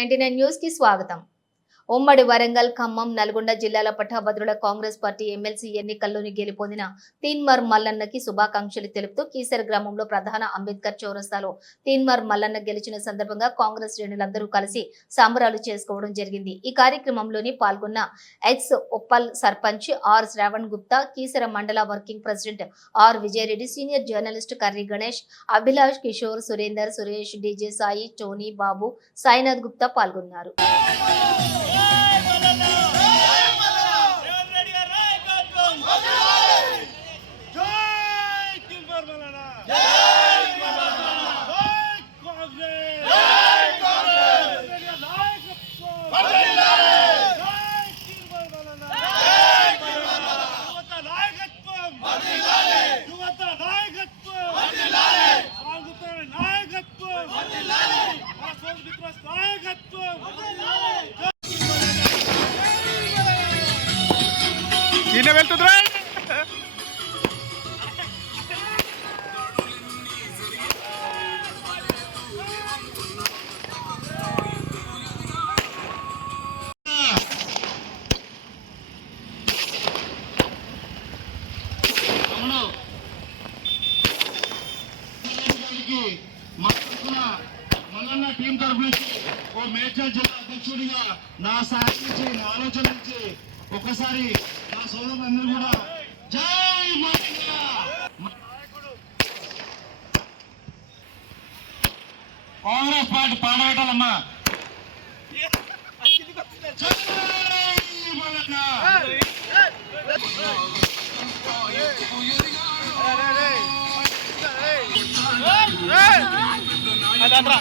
99 news కి స్వాగతం. ఉమ్మడి వరంగల్, ఖమ్మం, నల్గొండ జిల్లాల పట్టభద్రుల కాంగ్రెస్ పార్టీ ఎమ్మెల్సీ ఎన్నికల్లోని గెలుపొందిన తీన్మార్ మల్లన్నకి శుభాకాంక్షలు తెలుపుతూ కీసర గ్రామంలో ప్రధాన అంబేద్కర్ చౌరస్తాలో తీన్మార్ మల్లన్న గెలిచిన సందర్భంగా కాంగ్రెస్ శ్రేణులందరూ కలిసి సంబరాలు చేసుకోవడం జరిగింది. ఈ కార్యక్రమంలోని పాల్గొన్న ఎక్స్ ఉప్పల్ సర్పంచ్ ఆర్ శ్రావణ్ గుప్తా, కీసర మండల working president are Vijaya Reddy, senior journalist curry Ganesh, Abhilash, Kishore, Surender, Suresh, DJ Sai, Tony, బాబు, సాయినాథ్ గుప్తా పాల్గొన్నారు. ఈయన వెళ్తుందిరా. మల్లన్న టీం తరఫు నుంచి ఓ మేడ్చల్ జిల్లా అధ్యక్షుడిగా నా సాయం నుంచి నా ఆలోచన నుంచి ఒక్కసారి నా సోదరులందరూ కూడా జై మల్లన్న. కాంగ్రెస్ పార్టీ పాడబెట్టాలమ్మా. జై మల్లన్న. అదంతా